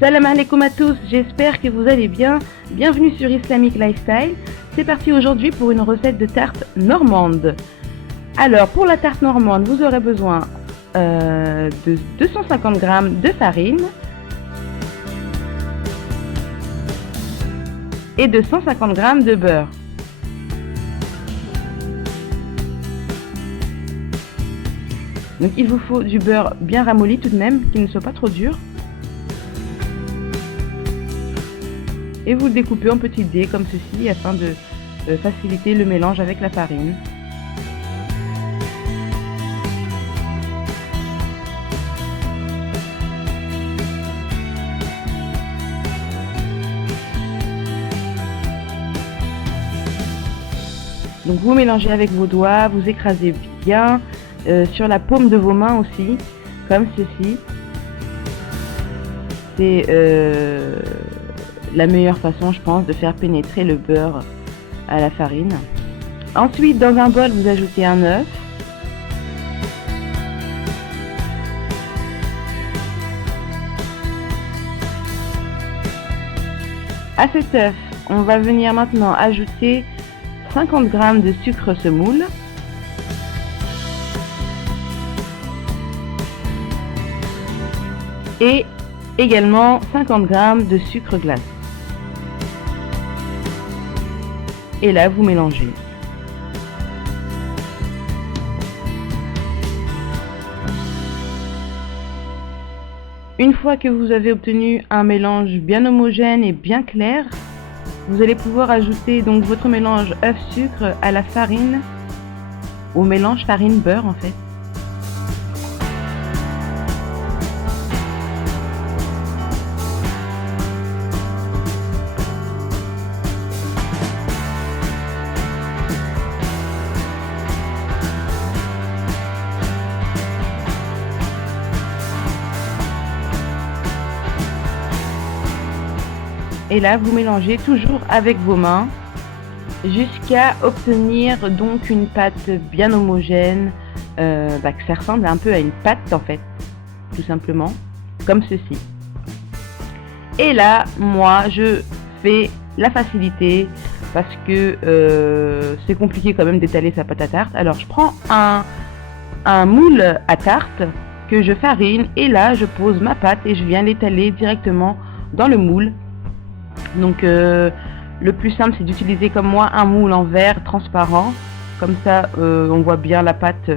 Salam alaikum à tous, j'espère que vous allez bien. Bienvenue sur Islamic Lifestyle. C'est parti aujourd'hui pour une recette de tarte normande. Alors pour la tarte normande, vous aurez besoin de 250 g de farine et de 150 g de beurre. Donc il vous faut du beurre bien ramolli tout de même, qui ne soit pas trop dur. Et vous le découpez en petits dés comme ceci afin de faciliter le mélange avec la farine. Donc vous mélangez avec vos doigts, vous écrasez bien sur la paume de vos mains aussi, comme ceci. C'est la meilleure façon, je pense, de faire pénétrer le beurre à la farine. Ensuite, dans un bol, vous ajoutez un œuf. À cet œuf, on va venir maintenant ajouter 50 g de sucre semoule. Et également 50 g de sucre glace. Et là, vous mélangez. Une fois que vous avez obtenu un mélange bien homogène et bien clair, vous allez pouvoir ajouter donc votre mélange œuf-sucre à la farine, au mélange farine-beurre en fait. Et là, vous mélangez toujours avec vos mains jusqu'à obtenir donc une pâte bien homogène, que ça ressemble un peu à une pâte en fait, tout simplement, comme ceci. Et là, moi, je fais la facilité parce que c'est compliqué quand même d'étaler sa pâte à tarte. Alors, je prends un moule à tarte que je farine et là, je pose ma pâte et je viens l'étaler directement dans le moule. Donc le plus simple c'est d'utiliser comme moi un moule en verre transparent, comme ça on voit bien la pâte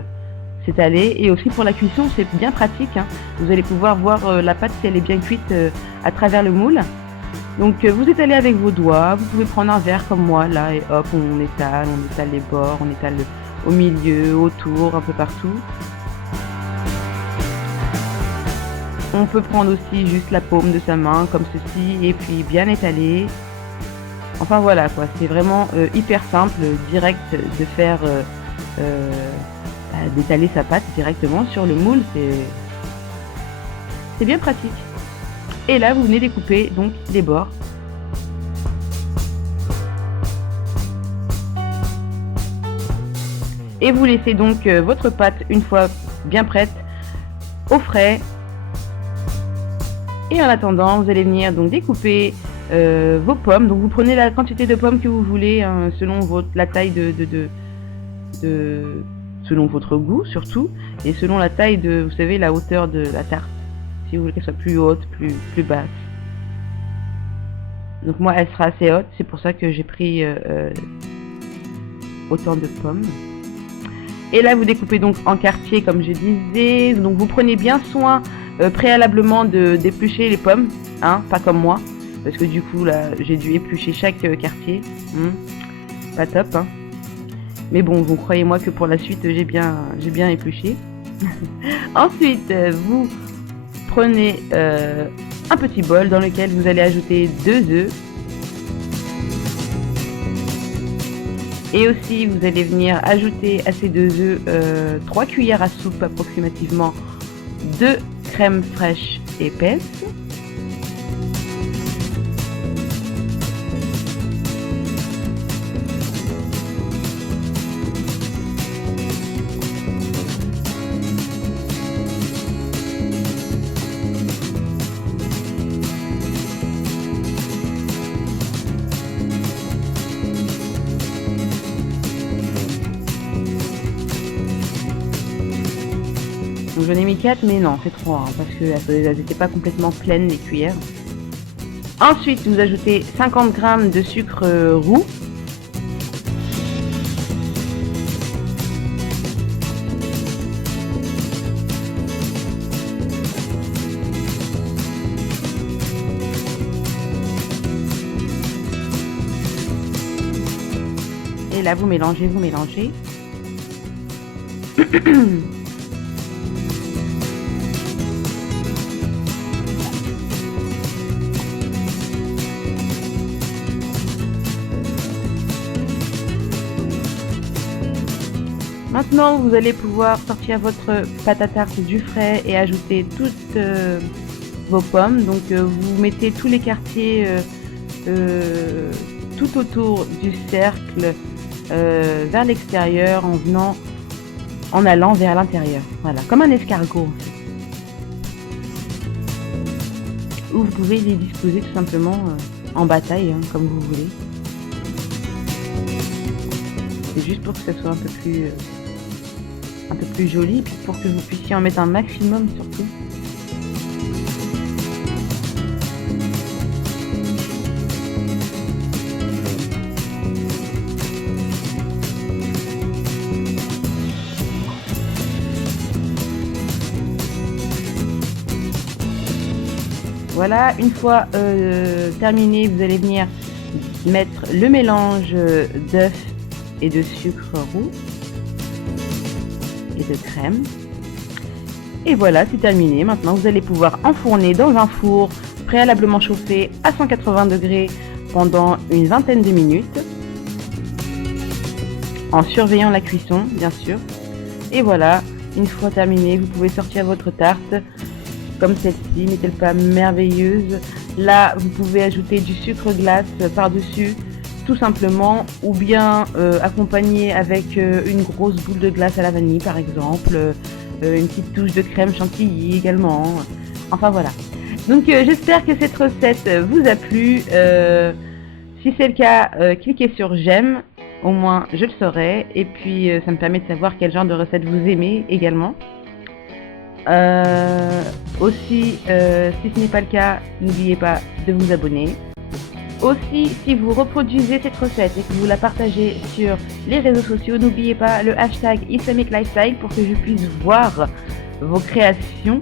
s'étaler. Et aussi pour la cuisson c'est bien pratique, hein. Vous allez pouvoir voir la pâte si elle est bien cuite à travers le moule. Donc vous étalez avec vos doigts, vous pouvez prendre un verre comme moi là et hop on étale les bords, on étale au milieu, autour, un peu partout. On peut prendre aussi juste la paume de sa main comme ceci et puis bien étaler. Enfin voilà quoi, c'est vraiment hyper simple, direct de faire d'étaler sa pâte directement sur le moule, c'est bien pratique. Et là vous venez découper donc les bords. Et vous laissez donc votre pâte une fois bien prête au frais. Et en attendant, vous allez venir donc découper vos pommes. Donc vous prenez la quantité de pommes que vous voulez, hein, selon la taille selon votre goût surtout, et selon la taille de, vous savez, la hauteur de la tarte. Si vous voulez qu'elle soit plus haute, plus basse. Donc moi, elle sera assez haute, c'est pour ça que j'ai pris autant de pommes. Et là, vous découpez donc en quartiers, comme je disais. Donc vous prenez bien soin préalablement de d'éplucher les pommes, hein, pas comme moi, parce que du coup là j'ai dû éplucher chaque quartier, pas top, hein. Mais bon, vous croyez-moi que pour la suite j'ai bien épluché. Ensuite vous prenez un petit bol dans lequel vous allez ajouter 2 œufs et aussi vous allez venir ajouter à ces 2 œufs 3 cuillères à soupe approximativement de crème fraîche épaisse. j'en ai mis 4, mais non, c'est 3, hein, parce que elles n'étaient pas complètement pleines, les cuillères. Ensuite, vous ajoutez 50 g de sucre roux. Et là, vous mélangez, vous mélangez. Maintenant, vous allez pouvoir sortir votre pâte à tarte du frais et ajouter toutes vos pommes. Donc, vous mettez tous les quartiers tout autour du cercle vers l'extérieur en allant vers l'intérieur. Voilà, comme un escargot. Ou vous pouvez les disposer tout simplement en bataille, hein, comme vous voulez. C'est juste pour que ça soit un peu plus joli, puis pour que vous puissiez en mettre un maximum surtout. Voilà, une fois terminé, vous allez venir mettre le mélange d'œufs et de sucre roux et de crème. Et voilà, c'est terminé. Maintenant, vous allez pouvoir enfourner dans un four préalablement chauffé à 180 degrés pendant une vingtaine de minutes, en surveillant la cuisson, bien sûr. Et voilà, une fois terminé, vous pouvez sortir votre tarte comme celle-ci. N'est-elle pas merveilleuse? Là, vous pouvez ajouter du sucre glace par-dessus, tout simplement, ou bien accompagner avec une grosse boule de glace à la vanille, par exemple, une petite touche de crème chantilly également. Enfin voilà. Donc j'espère que cette recette vous a plu. Si c'est le cas, cliquez sur j'aime, au moins je le saurai. Et puis ça me permet de savoir quel genre de recette vous aimez également. Aussi, si ce n'est pas le cas, n'oubliez pas de vous abonner. Aussi, si vous reproduisez cette recette et que vous la partagez sur les réseaux sociaux, n'oubliez pas le hashtag Islamic Lifestyle pour que je puisse voir vos créations.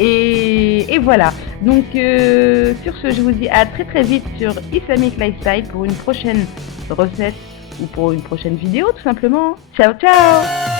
Et voilà. Donc, sur ce, je vous dis à très très vite sur Islamic Lifestyle pour une prochaine recette ou pour une prochaine vidéo tout simplement. Ciao ciao!